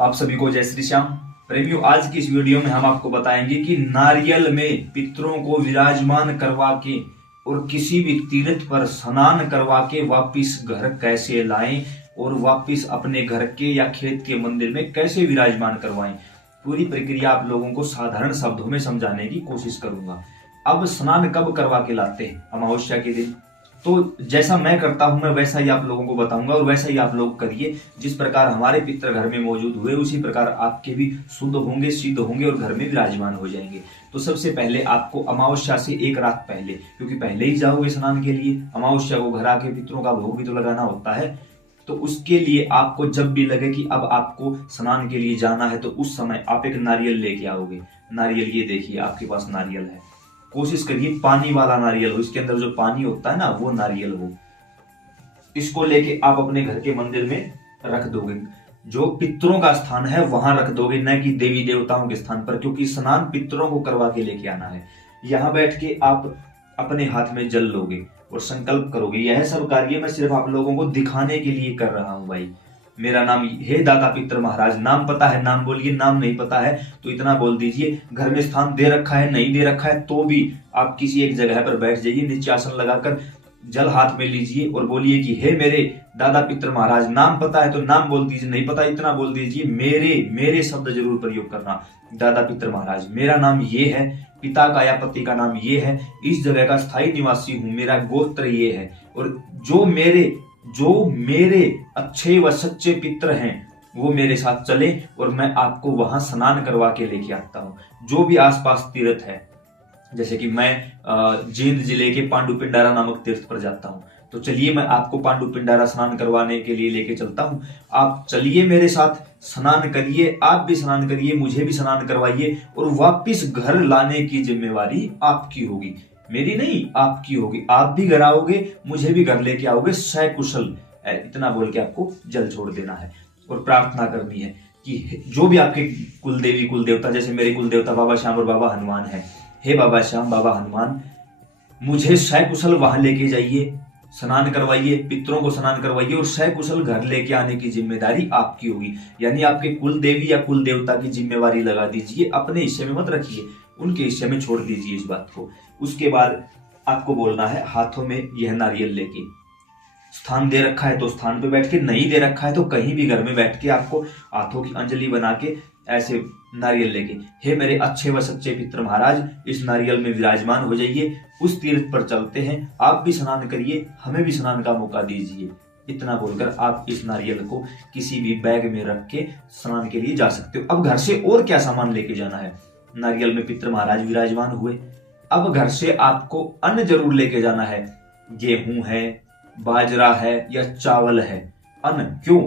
आप सभी को जय श्री श्याम। प्रेमियों, आज की इस वीडियो में हम आपको बताएंगे कि नारियल में पितरों को विराजमान करवा के और किसी भी तीर्थ पर स्नान करवा के वापिस घर कैसे लाएं और वापिस अपने घर के या खेत के मंदिर में कैसे विराजमान करवाएं। पूरी प्रक्रिया आप लोगों को साधारण शब्दों में समझाने की कोशिश करूंगा। अब स्नान कब करवा के लाते हैं? अमावस्या के दिन। तो जैसा मैं करता हूं मैं वैसा ही आप लोगों को बताऊंगा और वैसा ही आप लोग करिए। जिस प्रकार हमारे पितर घर में मौजूद हुए उसी प्रकार आपके भी शुद्ध होंगे, सिद्ध होंगे और घर में विराजमान हो जाएंगे। तो सबसे पहले आपको अमावस्या से एक रात पहले, क्योंकि पहले ही जाओगे स्नान के लिए, अमावस्या को घर आके पितरों का भोग भी तो लगाना होता है। तो उसके लिए आपको जब भी लगे कि अब आपको स्नान के लिए जाना है तो उस समय आप एक नारियल लेके आओगे। नारियल ये देखिए आपके पास नारियल है। कोशिश करिए पानी वाला नारियल हो, इसके अंदर जो पानी होता है ना वो नारियल हो। इसको लेके आप अपने घर के मंदिर में रख दोगे। जो पितरों का स्थान है वहां रख दोगे, न कि देवी देवताओं के स्थान पर, क्योंकि स्नान पितरों को करवा के लेके आना है। यहां बैठ के आप अपने हाथ में जल लोगे और संकल्प करोगे। यह सब कार्य मैं सिर्फ आप लोगों को दिखाने के लिए कर रहा हूं भाई। मेरा नाम हे दाता पितर महाराज। नाम पता है नाम बोलिए, नाम नहीं पता है तो इतना बोल दीजिए। घर में स्थान दे रखा है नहीं दे रखा है तो भी आप किसी एक जगह पर बैठ जाइए, नीचे आसन लगाकर जल हाथ में लीजिए और बोलिए कि हे मेरे दादा पितर महाराज। नाम पता है तो नाम बोल दीजिए, नहीं पता इतना बोल दीजिए मेरे मेरे शब्द जरूर प्रयोग करना। दादा पितर महाराज, मेरा नाम ये है, पिता का या पति का नाम ये है, इस जगह का स्थायी निवासी हूं, मेरा गोत्र ये है और जो मेरे अच्छे व सच्चे पितर हैं वो मेरे साथ चले और मैं आपको वहां स्नान करवा के लेके आता हूं। जो भी आसपास तीर्थ है, जैसे कि मैं जींद जिले के पांडुपिंडारा नामक तीर्थ पर जाता हूं, तो चलिए मैं आपको पांडुपिंडारा स्नान करवाने के लिए लेके चलता हूं। आप चलिए मेरे साथ, स्नान करिए, आप भी स्नान करिए, मुझे भी स्नान करवाइए और वापिस घर लाने की जिम्मेवारी आपकी होगी, मेरी नहीं आपकी होगी। आप भी घर आओगे, मुझे भी घर लेके आओगे सकुशल। इतना बोल के आपको जल छोड़ देना है और प्रार्थना करनी है कि जो भी आपके कुलदेवी कुलदेवता, जैसे मेरे कुलदेवता बाबा श्याम और बाबा हनुमान है, हे बाबा श्याम बाबा हनुमान, मुझे सकुशल वहां लेके जाइए, स्नान करवाइए, पितरों को स्नान करवाइए और सकुशल घर लेके आने की जिम्मेदारी आपकी होगी। यानी आपके कुल देवी या कुल देवता की जिम्मेवारी लगा दीजिए, अपने हिस्से में मत रखिए, उनके हिस्से में छोड़ दीजिए इस बात को। उसके बाद आपको बोलना है हाथों में यह नारियल लेके, स्थान दे रखा है तो स्थान पे बैठ के, नहीं दे रखा है तो कहीं भी घर में बैठ के आपको हाथों की अंजलि बना के ऐसे नारियल लेके, हे मेरे अच्छे व सच्चे पितर महाराज, इस नारियल में विराजमान हो जाइए, उस तीर्थ पर चलते हैं, आप भी स्नान करिए, हमें भी स्नान का मौका दीजिए। इतना बोलकर आप इस नारियल को किसी भी बैग में रख के स्नान के लिए जा सकते हो। अब घर से और क्या सामान लेके जाना है? नारियल में पितर महाराज विराजमान हुए, अब घर से आपको अन्न जरूर लेके जाना है। गेहूं है, बाजरा है या चावल है। अन्न क्यों?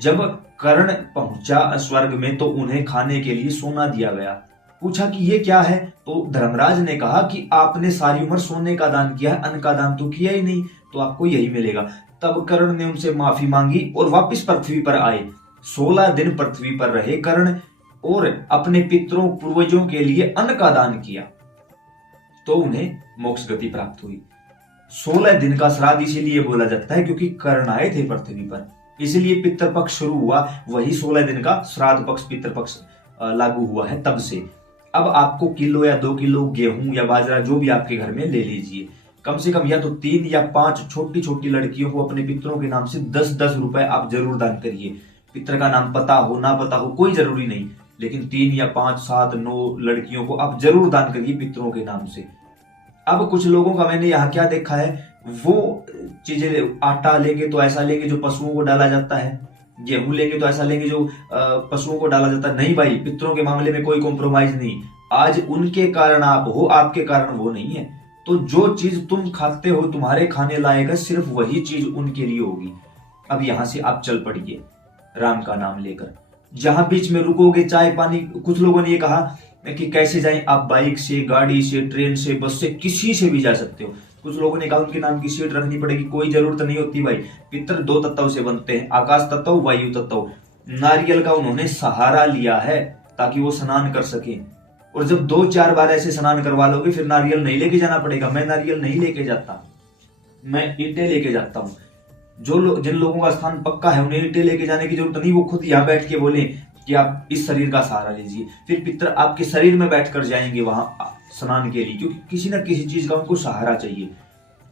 जब कर्ण पहुंचा स्वर्ग में तो उन्हें खाने के लिए सोना दिया गया। पूछा कि ये क्या है? तो धर्मराज ने कहा कि आपने सारी उम्र सोने का दान किया है, अन्न का दान तो किया ही नहीं, तो आपको यही मिलेगा। तब कर्ण ने उनसे माफी मांगी और वापस पृथ्वी पर आए। 16 दिन पृथ्वी पर रहे कर्ण और अपने पितरों पूर्वजों के लिए अन्न का दान किया, तो उन्हें मोक्ष गति प्राप्त हुई। 16 दिन का श्राद्ध इसीलिए बोला जाता है क्योंकि कर्ण आए थे पृथ्वी पर, इसलिए पितृपक्ष शुरू हुआ, वही 16 दिन का श्राद्ध पक्ष पितृपक्ष लागू हुआ है तब से। अब आपको किलो या 2 किलो गेहूं या बाजरा जो भी आपके घर में ले लीजिए। कम से कम या तो 3 या 5 छोटी छोटी लड़कियों को अपने पितरों के नाम से 10-10 रुपए आप जरूर दान करिए। पितर का नाम पता हो ना पता हो कोई जरूरी नहीं, लेकिन 3 या 5, 7, 9 लड़कियों को आप जरूर दान करिए पितरों के नाम से। अब कुछ लोगों का मैंने यहाँ क्या देखा है, वो चीजें, आटा लेंगे तो ऐसा लेंगे जो पशुओं को डाला जाता है, गेहूं लेंगे तो ऐसा लेंगे जो पशुओं को डाला जाता है। नहीं भाई, पितरों के मामले में कोई कॉम्प्रोमाइज नहीं। आज उनके कारण आप हो, आपके कारण वो नहीं है। तो जो चीज तुम खाते हो, तुम्हारे खाने लायक है, सिर्फ वही चीज उनके लिए होगी। अब यहां से आप चल पड़िए राम का नाम लेकर। जहां बीच में रुकोगे चाय पानी, कुछ लोगों ने ये कहा कि कैसे जाएं, आप बाइक से, गाड़ी से, ट्रेन से, बस से, किसी से भी जा सकते हो। कुछ लोगों ने कहा उनके नाम की सीट रखनी पड़ेगी, कोई जरूरत नहीं होती भाई। पितर 2 तत्व से बनते हैं, आकाश तत्व, वायु तत्व। नारियल का उन्होंने सहारा लिया है ताकि वो स्नान कर सके, और जब 2-4 बार ऐसे स्नान करवा लोगे फिर नारियल नहीं लेके जाना पड़ेगा। मैं नारियल नहीं लेके जाता, मैं ईंटें लेके जाता हूँ। जिन लोगों का स्थान पक्का है उन्हें ईंटें लेके जाने की जरूरत नहीं, वो खुद यहाँ बैठ के बोले कि आप इस शरीर का सहारा लीजिए। फिर पितर आपके शरीर में बैठकर जाएंगे वहां स्नान के लिए, क्योंकि किसी ना किसी चीज का उनको सहारा चाहिए।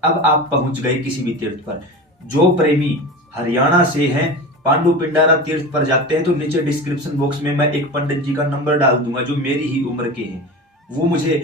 अब आप पहुंच गए किसी भी तीर्थ पर। जो प्रेमी हरियाणा से हैं, पांडु पिंडारा तीर्थ पर जाते हैं, तो नीचे डिस्क्रिप्शन बॉक्स में मैं एक पंडित जी का नंबर डाल दूंगा जो मेरी ही उम्र के हैं। वो मुझे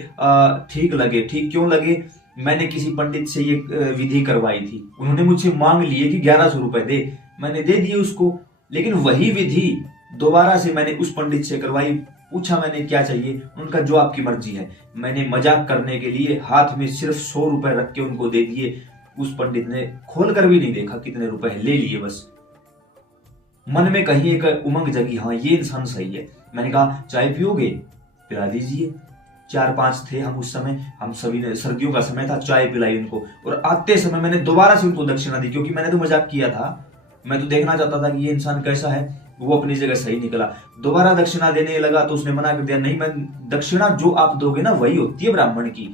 ठीक लगे। ठीक क्यों लगे? मैंने किसी पंडित से ये विधि करवाई थी, उन्होंने मुझसे मांग लिए कि 1100 रुपए दे, मैंने दे दिए उसको। लेकिन वही विधि दोबारा से मैंने उस पंडित से करवाई। पूछा मैंने क्या चाहिए, उनका जो आपकी मर्जी है। मैंने मजाक करने के लिए हाथ में सिर्फ 100 रुपए रख के उनको दे दिए। उस पंडित ने खोल कर भी नहीं देखा कितने रुपए ले लिए। बस मन में कहीं एक उमंग जगी, हाँ ये इंसान सही है। मैंने कहा चाय पियोगे? पिला दीजिए। 4-5 थे हम उस समय, हम सभी ने, सर्दियों का समय था, चाय पिलाई उनको। और आते समय मैंने दोबारा से उनको दक्षिणा दी, क्योंकि मैंने तो मजाक किया था, मैं तो देखना चाहता था कि ये इंसान कैसा है। वो अपनी जगह सही निकला। दोबारा दक्षिणा देने लगा तो उसने मना कर दिया, नहीं, मैं दक्षिणा जो आप दोगे ना वही होती है ब्राह्मण की।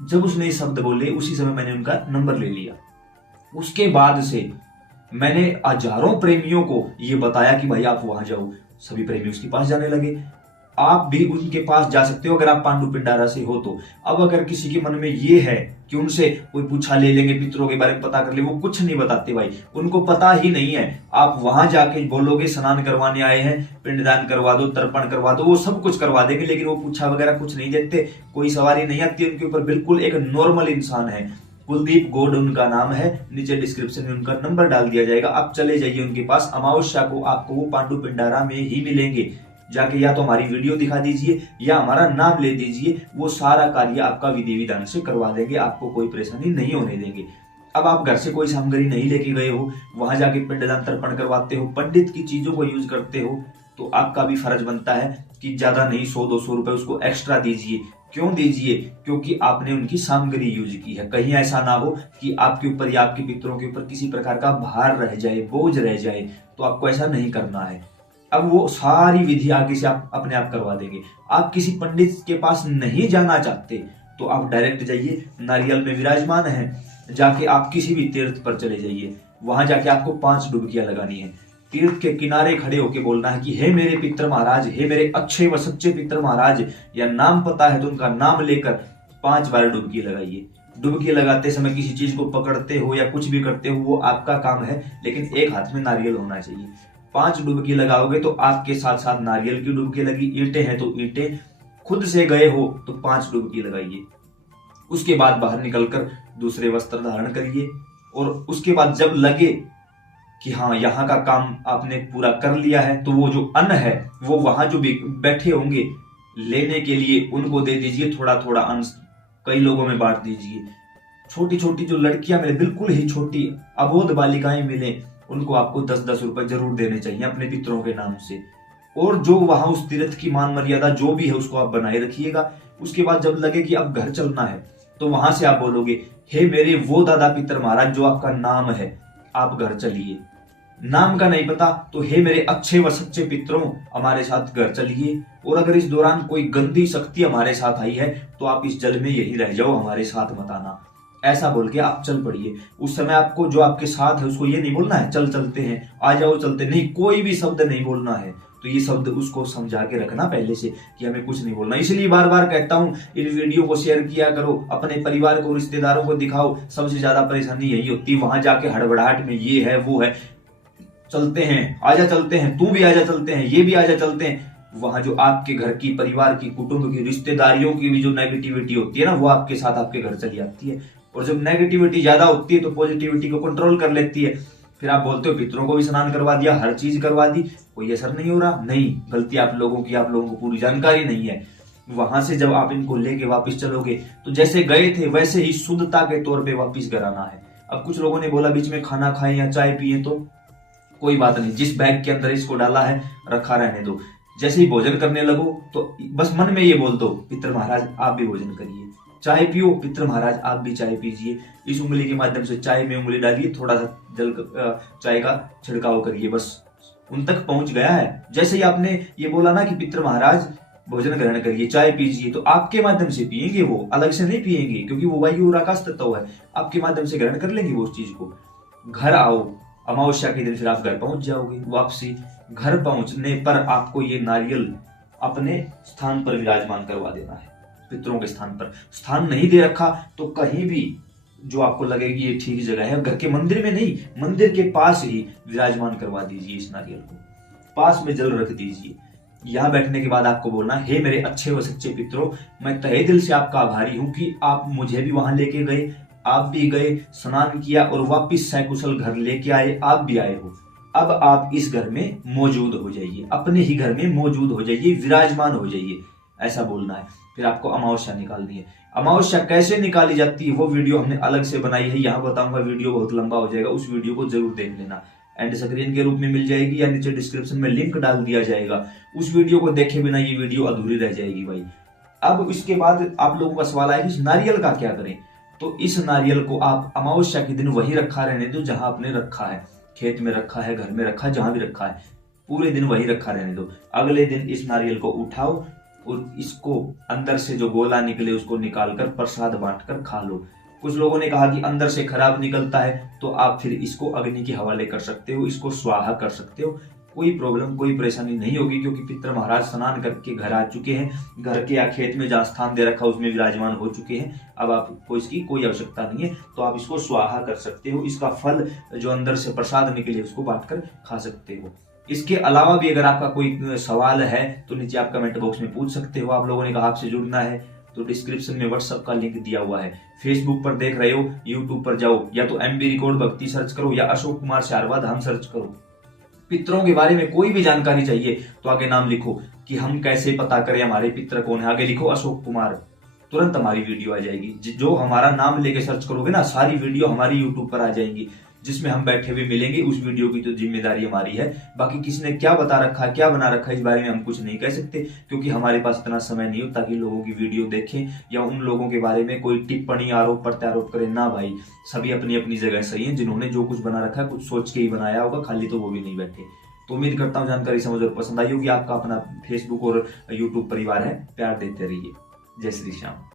जब उसने ये शब्द बोले उसी समय मैंने उनका नंबर ले लिया। उसके बाद से मैंने हजारों प्रेमियों को ये बताया कि भाई आप वहां जाओ। सभी प्रेमी उसके पास जाने लगे। आप भी उनके पास जा सकते हो अगर आप पांडु पिंडारा से हो तो। अब अगर किसी के मन में ये है कि उनसे कोई पूछा ले लेंगे, पितरों के बारे में पता कर ले, वो कुछ नहीं बताते भाई, उनको पता ही नहीं है। आप वहां जाके बोलोगे स्नान करवाने आए हैं, पिंडदान करवा दो, तर्पण करवा दो, वो सब कुछ करवा देंगे, लेकिन वो पूछा वगैरह कुछ नहीं देते, कोई सवारी नहीं आती उनके ऊपर। बिल्कुल एक नॉर्मल इंसान है। कुलदीप गौड़ उनका नाम है, नीचे डिस्क्रिप्शन में उनका नंबर डाल दिया जाएगा। आप चले जाइए उनके पास। अमावस्या को आपको वो पांडु पिंडारा में ही मिलेंगे। जाके या तो हमारी वीडियो दिखा दीजिए या हमारा नाम ले दीजिए, वो सारा कार्य आपका विधि विधान से करवा देंगे, आपको कोई परेशानी नहीं होने देंगे। अब आप घर से कोई सामग्री नहीं लेके गए हो, वहां जाके पिंडदान तर्पण करवाते हो, पंडित की चीजों को यूज करते हो, तो आपका भी फर्ज बनता है कि ज्यादा नहीं 100-200 रुपए उसको एक्स्ट्रा दीजिए। क्यों दीजिए? क्योंकि आपने उनकी सामग्री यूज की है। कहीं ऐसा ना हो कि आपके ऊपर या आपके पितरों के ऊपर किसी प्रकार का भार रह जाए, बोझ रह जाए, तो आपको ऐसा नहीं करना है। अब वो सारी विधि आगे से आप अपने आप करवा देंगे। आप किसी पंडित के पास नहीं जाना चाहते तो आप डायरेक्ट जाइए, नारियल में विराजमान है, जाके आप किसी भी तीर्थ पर चले जाइए। वहां जाके आपको 5 डुबकियां लगानी है। तीर्थ के किनारे खड़े होके बोलना है कि हे मेरे पितर महाराज, हे मेरे अच्छे व सच्चे पितर महाराज, या नाम पता है तो उनका नाम लेकर 5 बार डुबकी लगाइए। डुबकी लगाते समय किसी चीज को पकड़ते हो या कुछ भी करते हो वो आपका काम है, लेकिन एक हाथ में नारियल होना चाहिए। 5 डुबकी लगाओगे तो आपके साथ साथ नारियल की डुबकी लगी, ईंटें हैं तो ईंटें, खुद से गए हो तो 5 डुबकी लगाइए। उसके बाद बाहर निकलकर दूसरे वस्त्र धारण करिए। और उसके बाद जब लगे कि हाँ यहाँ का काम आपने पूरा कर लिया है, तो वो जो अन्न है वो वहां जो बैठे होंगे लेने के लिए उनको दे दीजिए। थोड़ा थोड़ा अंश कई लोगों में बांट दीजिए। छोटी छोटी जो लड़कियां मिले, बिल्कुल ही छोटी अबोध बालिकाएं मिले, उनको आपको 10-10 रुपए जरूर देने चाहिए अपने पितरों के नाम से। और जो वहां उस तीर्थ की मान मर्यादा जो भी है उसको आप बनाए रखिएगा। उसके बाद जब लगे कि अब घर चलना है तो वहां से आप बोलोगे, हे मेरे वो दादा पितर महाराज जो आपका नाम है, आप घर चलिए। नाम का नहीं पता तो हे मेरे अच्छे व सच्चे पितरों, हमारे साथ घर चलिए। और अगर इस दौरान कोई गंदी शक्ति हमारे साथ आई है तो आप इस जल में यही रह जाओ, हमारे साथ मत आना। ऐसा बोल के आप चल पड़िए। उस समय आपको जो आपके साथ है उसको ये नहीं बोलना है चल चलते हैं, आ जाओ चलते, नहीं, कोई भी शब्द नहीं बोलना है। तो ये शब्द उसको समझा के रखना पहले से कि हमें कुछ नहीं बोलना। इसलिए बार बार कहता हूं इन वीडियो को शेयर किया करो, अपने परिवार को, रिश्तेदारों को दिखाओ। सबसे ज्यादा परेशानी यही होती है, वहां जाके हड़बड़ाहट में ये है वो है, चलते हैं, आजा चलते हैं, तू भी आजा चलते हैं, ये भी आजा चलते हैं। वहां जो आपके घर की, परिवार की, कुटुंब की, रिश्तेदारियों की भी जो नेगेटिविटी होती है ना, वो आपके साथ आपके घर चली आती है। और जब नेगेटिविटी ज्यादा होती है तो पॉजिटिविटी को कंट्रोल कर लेती है। फिर आप बोलते हो पितरों को भी स्नान करवा दिया, हर चीज करवा दी, कोई असर नहीं हो रहा। नहीं, गलती आप लोगों की, आप लोगों को पूरी जानकारी नहीं है। वहां से जब आप इनको लेके वापस चलोगे तो जैसे गए थे वैसे ही शुद्धता के तौर पे वापस घर आना है। अब कुछ लोगों ने बोला बीच में खाना खाएं या चाय पिए, तो कोई बात नहीं, जिस बैग के अंदर इसको डाला है रखा रहने दो। जैसे ही भोजन करने लगो तो बस मन में ये बोल दो, पितर महाराज आप भी भोजन करिए। चाय पियो, पितर महाराज आप भी चाय पीजिए। इस उंगली के माध्यम से चाय में उंगली डालिए, थोड़ा सा जल चाय का छिड़काव करिए, बस उन तक पहुंच गया है। जैसे ही आपने ये बोला ना कि पितर महाराज भोजन ग्रहण करिए, चाय पीजिए, तो आपके माध्यम से पिएंगे, वो अलग से नहीं पिएंगे, क्योंकि वो वायु और आकाश तत्व है। आपके माध्यम से ग्रहण कर लेंगे वो उस चीज को। घर आओ, अमावस्या के दिन फिर आप घर पहुंच जाओगे। वापसी घर पहुंचने पर आपको ये नारियल अपने स्थान पर विराजमान करवा देना है, पितरों के स्थान पर। स्थान नहीं दे रखा तो कहीं भी जो आपको लगेगी ये ठीक जगह है, घर के मंदिर में नहीं, मंदिर के पास ही विराजमान करवा दीजिए इस नारियल को, पास में जल रख दीजिए। यहाँ बैठने के बाद आपको बोलना, हे मेरे अच्छे व सच्चे पितरों, मैं तहे दिल से आपका आभारी हूं कि आप मुझे भी वहां लेके गए, आप भी गए, स्नान किया और वापिस सकुशल घर लेके आए, आप भी आए हो। अब आप इस घर में मौजूद हो जाइए, अपने ही घर में मौजूद हो जाइए, विराजमान हो जाइए, ऐसा बोलना है। फिर आपको अमावस्या निकालनी है। अमावस्या कैसे निकाली जाती है वो वीडियो हमने अलग से बनाई है, यहाँ बताऊंगा, वीडियो बहुत लंबा हो जाएगा, उस वीडियो को जरूर देख लेना। एंड स्क्रीन के रूप में मिल जाएगी या नीचे डिस्क्रिप्शन में लिंक डाल दिया जाएगा। उस वीडियो को देखे बिना ये वीडियो अधूरी रह जाएगी भाई। अब इसके बाद आप लोगों का सवाल आया कि इस नारियल का क्या करें। तो इस नारियल को आप अमावस्या के दिन वही रखा रहने दो जहां आपने रखा है, खेत में रखा है, घर में रखा है, जहां भी रखा है, पूरे दिन वही रखा रहने दो। अगले दिन इस नारियल को उठाओ और इसको अंदर से जो गोला निकले उसको निकालकर प्रसाद बांटकर खा लो। कुछ लोगों ने कहा कि अंदर से खराब निकलता है तो आप फिर इसको अग्नि के हवाले कर सकते हो, इसको स्वाहा कर सकते हो, कोई प्रॉब्लम कोई परेशानी नहीं होगी, क्योंकि पितर महाराज स्नान करके घर आ चुके हैं, घर के या खेत में जहाँ स्थान दे रखा उसमें विराजमान हो चुके हैं। अब आपको इसकी कोई आवश्यकता नहीं है, तो आप इसको स्वाहा कर सकते हो। इसका फल जो अंदर से प्रसाद निकले उसको बांटकर खा सकते हो। इसके अलावा भी अगर आपका कोई सवाल है तो नीचे आप कमेंट बॉक्स में पूछ सकते हो। आप लोगों ने कहा आपसे जुड़ना है तो डिस्क्रिप्शन में व्हाट्सएप का लिंक दिया हुआ है। फेसबुक पर देख रहे हो, यूट्यूब पर जाओ, या तो MB रिकॉर्ड भक्ति सर्च करो या अशोक कुमार शारवा धाम सर्च करो। पितरों के बारे में कोई भी जानकारी चाहिए तो आगे नाम लिखो कि हम कैसे पता करें हमारे पितर कौन है, आगे लिखो अशोक कुमार, तुरंत हमारी वीडियो आ जाएगी। जो हमारा नाम लेके सर्च करोगे ना, सारी वीडियो हमारी यूट्यूब पर आ जाएंगी, जिसमें हम बैठे हुए मिलेंगे। उस वीडियो की तो जिम्मेदारी हमारी है। बाकी किसी ने क्या बता रखा, क्या बना रखा, इस बारे में हम कुछ नहीं कह सकते, क्योंकि हमारे पास इतना समय नहीं होता कि लोगों की वीडियो देखें या उन लोगों के बारे में कोई टिप्पणी आरोप प्रत्यारोप करें। ना भाई, सभी अपनी अपनी जगह सही है। जिन्होंने जो कुछ बना रखा है कुछ सोच के ही बनाया होगा, खाली तो वो भी नहीं बैठे। तो उम्मीद करता हूँ जानकारी समझ और पसंद आई होगी। आपका अपना फेसबुक और यूट्यूब परिवार है, प्यार देते रहिए। जय श्री श्याम।